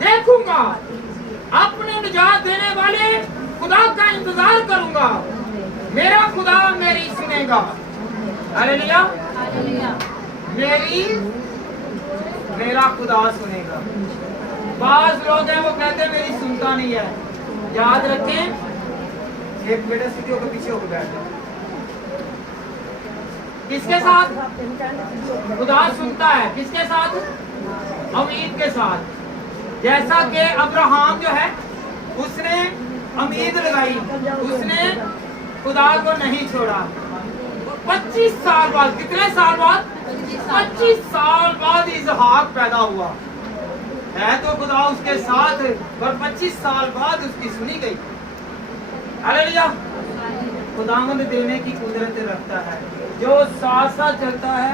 دیکھوں گا اپنے نجات دینے والے خدا کا انتظار کروں گا میرا خدا میری سنے گا हालेलुया। मेरा खुदा सुनेगा। बाज लोग हैं वो कहते हैं मेरी सुनता नहीं है। याद रखें, एक बेटा सीधे होकर पीछे होकर बैठ जाओ। किसके साथ खुदा सुनता है? किसके साथ? उम्मीद के साथ। जैसा कि अब्राहम जो है उसने उम्मीद लगाई, उसने खुदा को नहीं छोड़ा। 25 साल बाद, कितने साल बाद? 25 साल बाद इसहाक पैदा हुआ है। तो खुदा उसके साथ, पर 25 साल बाद उसकी सुनी गई। हालेलुया। खुदावंद देने की कुदरत रखता है। जो साथ साथ चलता है,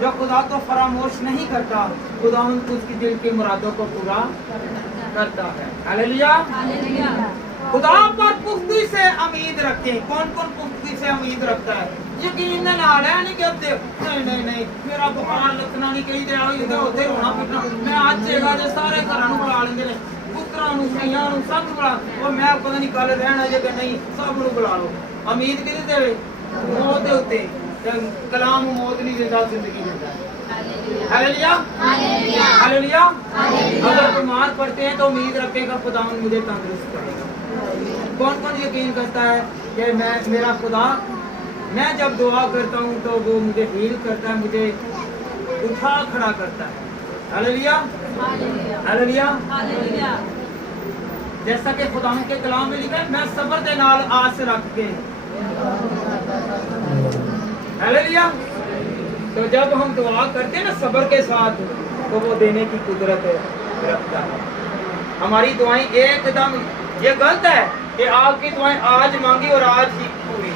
जो खुदा को फरामोश नहीं करता, खुदावंद उसकी दिल की मुरादों को पूरा करता है। हालेलुया। खुदा पर पुख्ती से उम्मीद रखें। कौन कौन पुख्ती से उम्मीद रखता है? यकीन नाल है नहीं कहते नहीं मेरा बुखार लखना नहीं कही दे होते रोना पिटना। मैं आज चेगा जो सारे घर बुला लेंगे ने, पुत्रां नूं धीआं नूं सब बुला, और मैं पता नहीं कल रहना जे कि नहीं, सब नूं बुला लो। उम्मीद किहदे देवे? मौत दे उत्ते। कलाम मौत नहीं देता, जिंदगी देता है। हालेलुया। हालेलुया। अगर बीमार पड़ते हैं तो उम्मीद रखेगा खुदावंद मुझे तंदुरुस्त करेगा। कौन कौन यकीन करता है कि मेरा खुदा, मैं जब दुआ करता हूँ तो वो मुझे हील करता है, मुझे उठा खड़ा करता है। हालेलुया। हालेलुया। जैसा कि खुदा के कलाम में लिखा है, मैं सब्र दे नाल आस रख के। हालेलुया। तो जब हम दुआ करते हैं ना सब्र के साथ, तो वो देने की कुदरत रखता है। हमारी दुआएं एकदम, ये गलत है कि आपकी दुआएं आज मांगी और आज ही पूरी।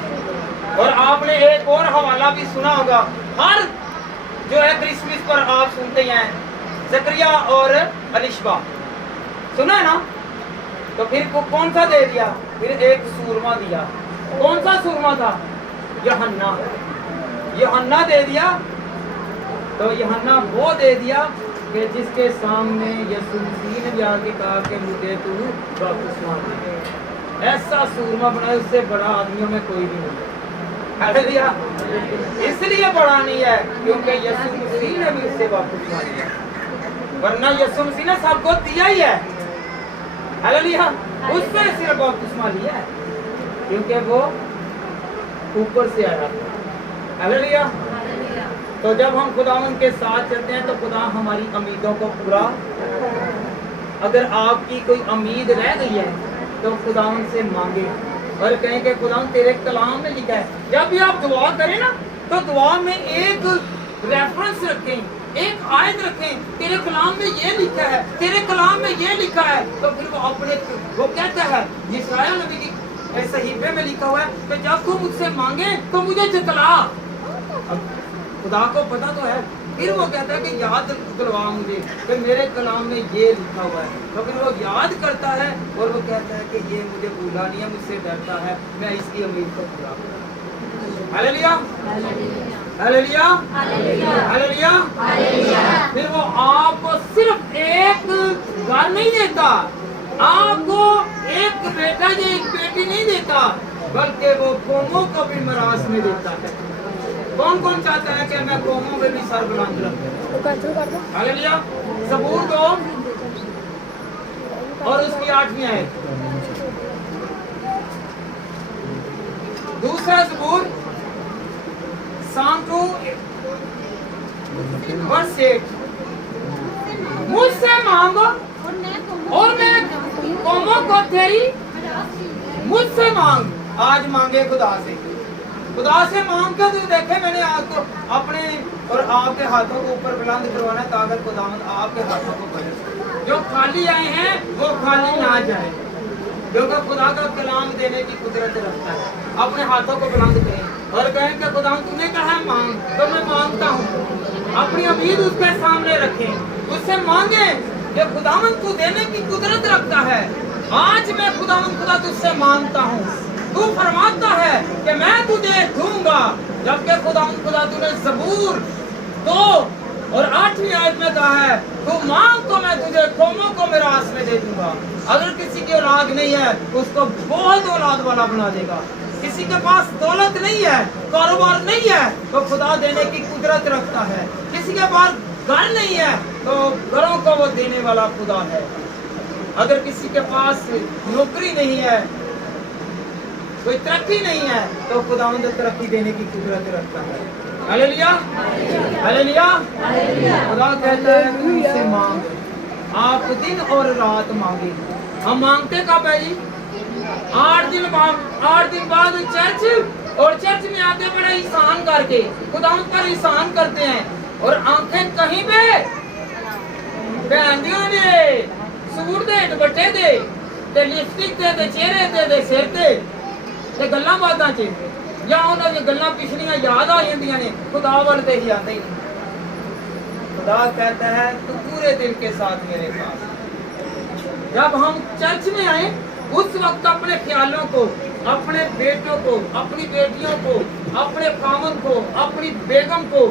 और आपने एक और हवाला भी सुना होगा, हर जो है क्रिसमस पर आप सुनते हैं जकरिया और अलिशबा, सुना है ना? तो फिर कौन सा दे दिया? फिर एक सूरमा दिया। कौन सा सूरमा था? यूहन्ना दे दिया। तो यूहन्ना वो दे दिया कि जिसके सामने यीशु मसीह ने जाके कहा कि मुझे तू बपतिस्मा दे। ऐसा सूरमा बनाया, उससे बड़ा आदमियों में कोई भी नहीं है। हालेलुया। इसलिए बड़ा नहीं है क्योंकि यीशु मसीह ने भी उससे बपतिस्मा लिया, वरना यीशु मसीह ने सबको दिया ही है। हालेलुया। उससे सिर्फ बपतिस्मा लिया है क्योंकि वो ऊपर से आया था। हालेलुया। तो जब हम खुदावंद के साथ चलते हैं तो खुदा हमारी उम्मीदों को पूरा। अगर आपकी कोई उम्मीद रह गई है तो खुदावंद से मांगे और कहें कि खुदावंद तेरे कलाम में लिखा है। जब भी आप दुआ करें ना, तो दुआ में एक रेफरेंस रखें, एक आयत रखें, तेरे कलाम में ये लिखा है, तेरे कलाम में ये लिखा है। तो फिर वो कहता है, यशायाह नबी की सहीफे में लिखा हुआ है कि जब तू मुझसे मांगे तो मुझे जतला। खुदा को पता तो है, फिर वो कहता है कि याद दिलवा मुझे कि मेरे कलाम में ये लिखा हुआ है। तो फिर वो याद करता है और वो कहता है कि ये मुझे भूला नहीं है, मुझसे डरता है, मैं इसकी उम्मीद को पूरा करूं। हालेलुया। हालेलुया। हालेलुया। फिर वो आपको सिर्फ एक घर नहीं देता, आपको एक बेटा या एक बेटी नहीं देता, बल्कि वो कौमों को भी मिरास में देता है। कौन कौन चाहता है कि मैं कौमों में भी सर बुलंद रखूं? हालेलुया। ज़बूर 2 और उसकी 8वीं आयत। दूसरा ज़बूर Psalm 2 वर्स 8, मुझसे मांगो और मैं कौमों को तेरी। मुझसे मांग, आज मांगे खुदा से। खुदा से मांग कर तो देखे, मैंने आपको अपने और आपके हाथों को ऊपर बुलंद करवाना ताकि खुदावंद आपके हाथों को भरे। जो खाली आए हैं वो खाली ना जाए, क्योंकि खुदा का कलाम देने की कुदरत रखता है। अपने हाथों को बुलंद करें और कहें कि खुदावंद तूने कहा मांग, तो मैं मांगता हूँ। अपनी उम्मीद उसके सामने रखें, उससे मांगे कि खुदावंद तू देने की कुदरत रखता है। आज मैं खुदावंद खुदा तुझसे मांगता हूँ, तू फरमाता है कि मैं तुझे दूंगा। जबकि खुदा तूने ज़बूर 2 और 8वीं आयत में कहा है, तू मांग तो मैं तुझे कौमों को मिरास में दे दूंगा। अगर किसी की औलाद नहीं है उसको बहुत औलाद वाला बना देगा। किसी के पास दौलत नहीं है, कारोबार नहीं है, तो खुदा देने की कुदरत रखता है। किसी के पास घर नहीं है, तो घरों को वो देने वाला खुदा है। अगर किसी के पास नौकरी नहीं है, कोई तरक्की नहीं है, तो खुदावंद तरक्की देने की कुदरत रखता है। Hallelujah, hallelujah. खुदा कहता है तू मुझसे मांग, आप दिन और रात मांगे। हम मांगते कब है जी? 8 दिन बाद चर्च, और चर्च में आते बड़ा एहसान करके खुदावंद पर एहसान करते हैं, और आंखें कहीं पे बहन ने सूट दे, दुपट्टे दे, ते लिपस्टिक दे, ते चेहरे दे, सिर ते गल्लां बातां च, या उन्हां दी गल्लां पिछलियां याद आ जांदियां ने, खुदा वल ते ही आंदे ही नहीं। खुदा कहता है तू पूरे दिल के साथ मेरे पास। जब हम चर्च में आए उस वक्त अपने ख्यालों को, अपने बेटों को, अपनी बेटियों को, अपने खामन को, अपनी बेगम को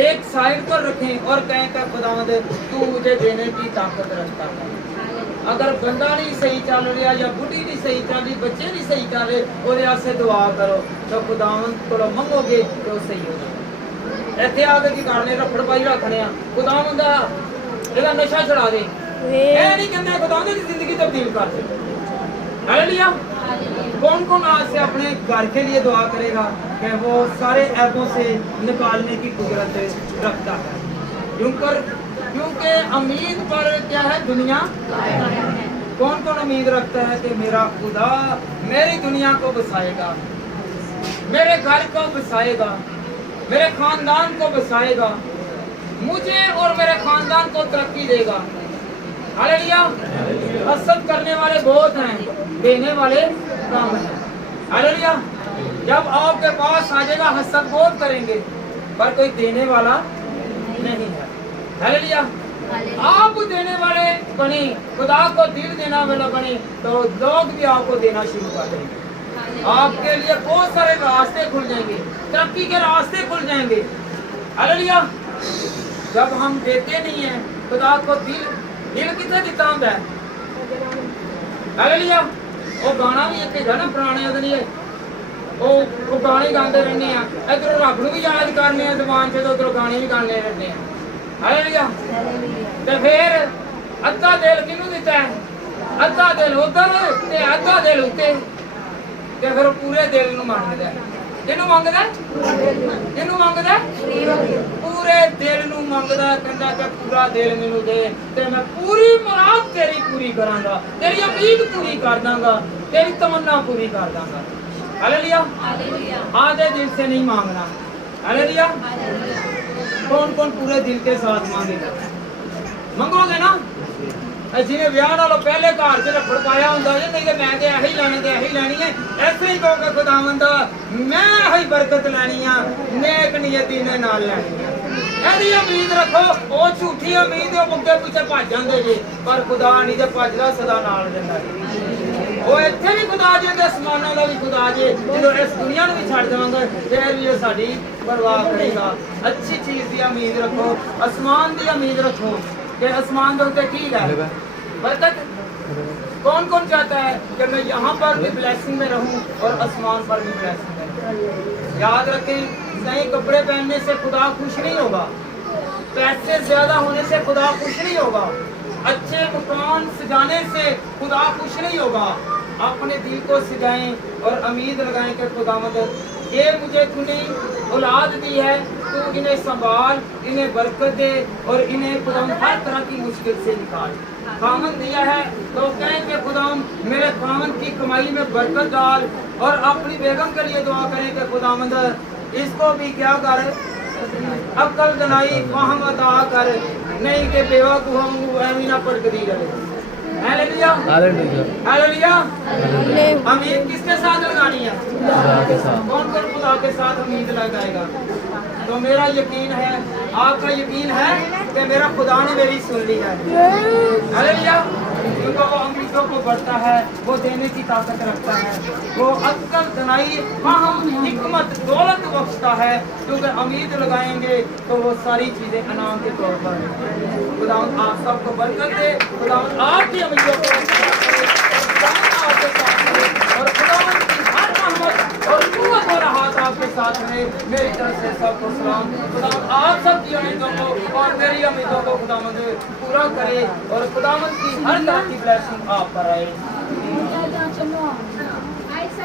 एक साइड पर रखें और कहें कि खुदावंद तू मुझे देने की ताकत रखता है। अगर बंदा नहीं सही चल रहा, या बुढ़ी नहीं सही चल रही, बच्चे नहीं सही चल रहे, और वास्ते दुआ करो, तो खुदावंद को मंगोगे तो सही हो जाएगा। ਇੱਥੇ ਆ ਕੇ ਕੀ ਕਰਨੇ, ਰਫੜ ਪਾਈ ਰੱਖਣੇ ਆ, ਖੁਦਾਵੰਦ ਇਹਦਾ ਨਸ਼ਾ ਛੁਡਾ ਦੇ, ਇਹ नहीं कहना खुदावंद की जिंदगी तब्दील कर दे। हालेलुया। कौन कौन आज से अपने घर के लिए दुआ करेगा कि वो सारे ऐबों से निकालने की कुदरत रखता है? क्योंकि उम्मीद पर क्या है दुनिया। कौन कौन उम्मीद रखता है कि मेरा खुदा मेरी दुनिया को बसाएगा, मेरे घर को बसाएगा, मेरे खानदान को बसाएगा, मुझे और मेरे खानदान को तरक्की देगा। हालेलुया। हसद करने वाले बहुत हैं, देने वाले कम हैं। हालेलुया। जब आपके पास आ जाएगा, हसद बहुत करेंगे, पर कोई देने वाला नहीं है। हालेलुया। आप देने वाले बने, खुदा को दिल देना वाला बने, तो लोग भी आपको देना शुरू कर देंगे। आपके लिए बहुत सारे रास्ते खुल जाएंगे, तरक्की के रास्ते खुल जाएंगे। हालेलुया। जब हम देते नहीं हैं खुदा को दिल कितने दिता होता है। हालेलुया। वो गाना भी एक है ना पुराने ਉਹਦੇ लिए, ਉਹ ਗਾਣੇ ਗਾਉਂਦੇ ਰਹਿੰਦੇ ਆ, ਇਧਰੋਂ ਰੱਬ ਨੂੰ ਵੀ ਯਾਦ ਕਰਨੇ ਆ ਜ਼ਬਾਨ ਤੇ, ਉਧਰੋਂ ਗਾਣੇ ਵੀ ਗਾਉਂਦੇ ਰਹਿੰਦੇ ਆ। ਹਾਲੇਲੂਇਆ। ਤੇ ਫਿਰ ਅੱਧਾ ਦਿਲ ਕਿਹਨੂੰ ਦਿੱਤਾ ਹੈ? ਅੱਧਾ ਦਿਲ ਉਧਰ ਤੇ ਅੱਧਾ ਦਿਲ ਉੱਤੇ, ਤੇ ਫਿਰ ਪੂਰੇ ਦਿਲ ਨੂੰ ਮੰਗਦਾ। ਕਿਹਨੂੰ ਮੰਗਦਾ? ਕਿਹਨੂੰ ਮੰਗਦਾ? ਪੂਰੇ ਦਿਲ ਨੂੰ ਮੰਗਦਾ। ਕਹਿੰਦਾ ਕਿ ਪੂਰਾ ਦਿਲ ਮੈਨੂੰ ਦੇ, ਤੇ ਮੈਂ ਪੂਰੀ ਮੁਰਾਦ ਤੇਰੀ ਪੂਰੀ ਕਰਾਂਗਾ, ਤੇਰੀ ਉਮੀਦ ਪੂਰੀ ਕਰ ਦਾਂਗਾ, तेरी तमन्ना पूरी कर दूंगा। हालेलुया। आधे दिल से नहीं मांगना। हालेलुया। कौन कौन पूरे दिल के साथ मांगेगा? मंगोगे ना? जिन्हें ब्याह नालों पहले घर च रफड़ पाया होंदा जे, नहीं ते मैं ते यही लेनी ते यही लेनी है, ऐसे ही कहोगे खुदावंद मैं यही बरकत लेनी है, नेक नियति ने नाल लेनी है। ਇਹਦੀ ਉਮੀਦ ਰੱਖੋ। ਉਹ ਝੂਠੀ ਉਮੀਦ ਉਹ ਅੱਗੇ ਪਿੱਛੇ ਭੱਜ ਜਾਂਦੇ ਜੇ, ਪਰ ਖੁਦਾ ਨਹੀਂ ਤੇ ਭੱਜਦਾ, ਸਦਾ ਨਾਲ ਰਹਿੰਦਾ ਜੀ। ਉਹ ਇੱਥੇ ਵੀ ਖੁਦਾ ਜੇ ਤੇ ਅਸਮਾਨਾਂ ਦਾ ਵੀ ਖੁਦਾ ਜੇ। ਜਦੋਂ ਇਸ ਦੁਨੀਆ ਨੂੰ ਵੀ ਛੱਡ ਦੇਵਾਂਗੇ ਫਿਰ ਵੀ ਉਹ ਸਾਡੀ ਪਰਵਾਹ ਕਰੇਗਾ। ਅੱਛੀ ਚੀਜ਼ ਦੀ ਉਮੀਦ ਰੱਖੋ, ਅਸਮਾਨ ਦੀ ਉਮੀਦ ਰੱਖੋ कि आसमान के ऊपर की है बरकत। कौन कौन चाहता है कि मैं यहाँ पर भी ब्लेसिंग में रहूँ और आसमान पर भी ब्लेसिंग में रहूँ? याद रखें, नए कपड़े पहनने से खुदा खुश नहीं होगा, पैसे ज्यादा होने से खुदा खुश नहीं होगा, अच्छे मकान सजाने से खुदा खुश नहीं होगा। अपने दिल को सजाएं और उम्मीद लगाएं कि खुदा मदद ये मुझे तूने औलाद दी है, तू इन्हें संभाल, इन्हें बरकत दे और इन्हें खुदा हर तरह की मुश्किल से निकाल। खामन दिया है तो कहें कि खुदा मेरे खामन की कमाई में बरकत डाल, और अपनी बेगम के लिए दुआ करें कि खुदा मदद इसको भी क्या कर, अक्ल दनाई फहम अता कर, नहीं कि बेवकूफ ऐवी ना पटकती रहे। हालेलुया। हालेलुया। उम्मीद किसके साथ लगानी है? कौन कौन खुदा के साथ उम्मीद लगाएगा? तो मेरा यकीन है, आपका यकीन है कि मेरा खुदा ने मेरी सुन ली है। हालेलुया। क्योंकि वो उम्मीदों को बढ़ता है, वो देने की ताकत रखता है, वो अक्ल दनाई फहम हिकमत दौलत बख्शता है। क्योंकि उम्मीद लगाएंगे तो वो सारी चीजें इनाम के तौर पर। खुदा आप सबको बरकत दे, खुदा आपकी उम्मीदों को और खुदा की हर रहमत और फरमाए। मेरी तरफ से सबको सलाम। खुदावंद आप सब की उम्मीदों को और मेरी उम्मीदों को खुदावंद पूरा करे और खुदावंद की हर तरह की ब्लेसिंग आप पर आए।